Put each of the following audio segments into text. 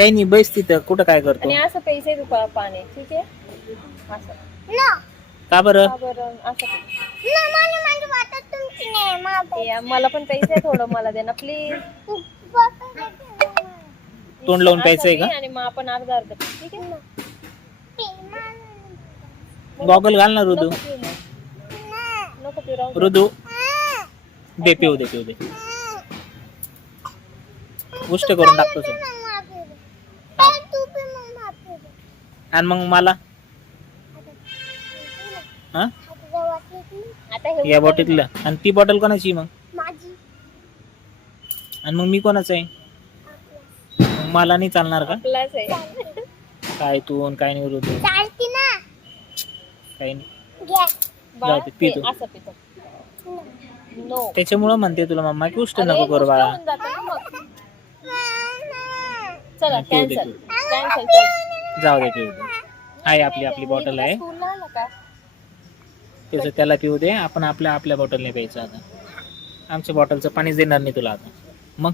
काही नाही, बैस तिथं. कुठं काय करतो? आणि असं पैसे तू पाणी, ठीक आहे? असं का बरं? असं मला पण पैसे थोडं मला दे ना प्लीज. तोंड लावून प्यायचंय का? आणि मग आपण अर्धा अर्धा, ठीक आहे? गॉगल घाल ना ऋतू. नको पिऊ, राहू दे. ऋतू दे, पिऊ दे, पिऊ दे. गोष्ट करून टाकतो सर. आणि मग मला हा आता हे या बॉटलला. आणि ती बॉटल कोणाची मग? आणि मग मी कोणाचं आहे? मग मला नाही चालणार का? आपलाच आहे. काय तू आणि काय नाही ऋतू. काही नाही. बाळा, जाऊ दे, पितो. असं पितो. नो. त्याच्यामुळं म्हणते तुला मम्मा की गोष्ट नको करू बाळा. होऊन जातं ना मग. चला पिऊ दे, कॅन्सल पिऊ. कॅन्सल चल. जाऊ दे, पिऊ दे. आहे आपली बॉटल आहे. स्कूलला आला का? त्याचं त्याला पिऊ दे. आपण आपल्या बॉटलने प्यायचं आता. आमच्या बॉटलचं पाणीच देणार नाही तुला आता. मग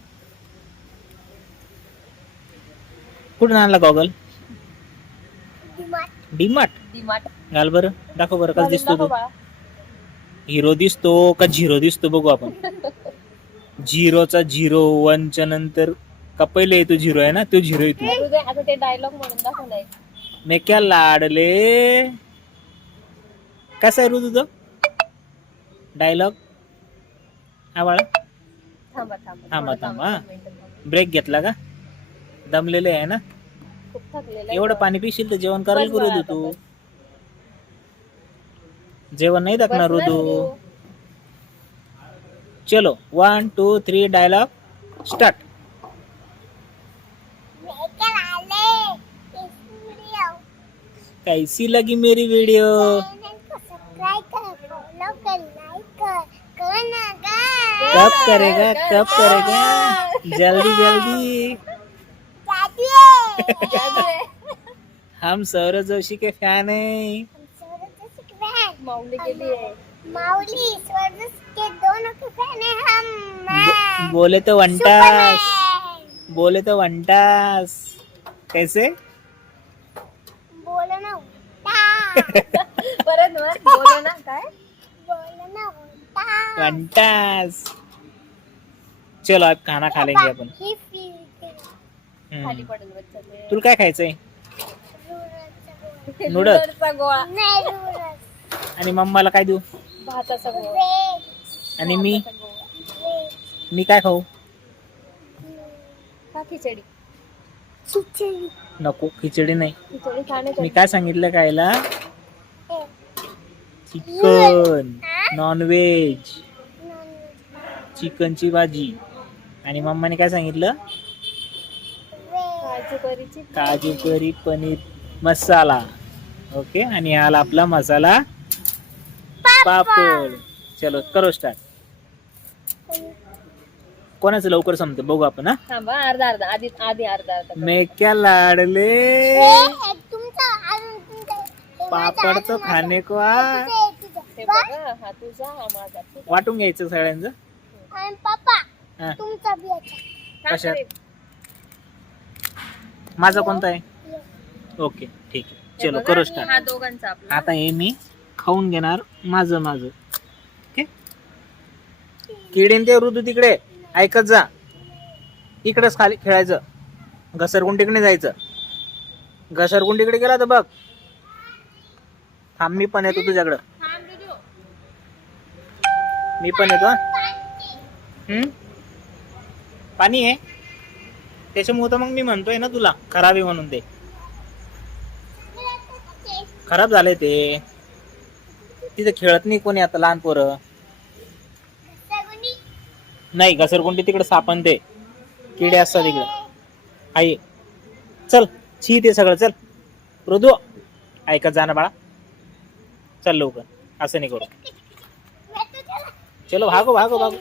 कुठून आणला गॉगल? डीमार्ट. डीमार्ट. घाल बरं, दाखव बरं कसं दिसतो तू. बाळा. हिरो दिसतो का झिरो दिसतो बघू आपण. झिरोचा 01 च्या नंतर का पहिले येतो झिरो आहे ना, तो झिरो येतो. आता ते डायलॉग म्हणून दाखवलाय. मैं क्या लाडले. कसा आहे रू तुझं डायलॉग? हा बाळा, थांबा थांबा थांबा. ब्रेक घेतला का? दमलेले आहे ना? खूप थकलेलं एवढं पाणी पिशील तर जेवण करायला करू दे तू. जेवण नाही दाखणार तू. चलो 1 2 3 डायलॉग स्टार्ट. कैसी लगी मेरी वीडियो? कब करेगा, कब करेगा? जल्दी जल्दी. हम सौरभ जोशी के फैन है. माऊली गेली आहे. माऊली स्वर्ग के दोनों के फैन हैं हम. बोले तो वंटास, बोले तो वंटास. कैसे बोलो ना उलटा. परत मग बोलो ना काय? बोलो ना उलटा. वंटास. चलो अब खाना खा लेंगे अपन. ही फील खाली पडेल बच्चा ते. तुला काय खायचंय? नूडल्स. नूडल्सचा गोळा. नाही रूरस. आणि मम्माला काय देऊ? भाताचा गोळा. वेज. आणि मी वेज. मी काय खाऊ? का खिचडी? खिचडी. नको, खिचडी नाही. खिचडी खाण्याचं. मी काय सांगितलं खायला? चिकन, नॉनव्हेज, चिकनची भाजी. आणि मम्माने काय सांगितलं? काजू करीची. काजू करी पनीर मसाला. ओके. आणि हा आला आपला मसाला पापड. चलो करो स्टार्ट. कोणाचं लवकर संपते बघू आपण. हा थांबा अर्धा अर्धा आधी अर्धा. मैं क्या लाडले. तुमचा अजून तुमचा पापड तो खाने को आ. हे बघा, हा तुझा हा माझा. वाटून घ्यायचं सगळ्यांचं. आणि पप्पा हा. तुमचा बी अच्छा. कशात? माझा कोणता आहे? ओके ठीक आहे. चलो करो स्टार्ट. हा दोघांचा आपला. आता हे मी खाऊन घेणार माझं. ओके. किडीन ते ऋतू तिकडे ऐकत जा. इकडेच खाली खेळायचं. घसरगुंडीकडे जायचं. घसरगुंडीकडे गेला तर बघ. थांब, मी पण येतो तुझ्याकडं. मी पण येतो. पाणी आहे त्याच्यामुळे तर मग मी म्हणतोय ना तुला खराब आहे म्हणून. ते खराब झालंय ते. तिथे खेळत नाही कोणी आता लहान पोरं. नाही, घसरगुंडी तिकडे सापण ते किडे असतात तिकडे. आई चल, छी ते सगळं. चल मृदू, ऐकत जा ना बाळा. चल लवकर, असं नाही करू. चलो भागो भागो भागो.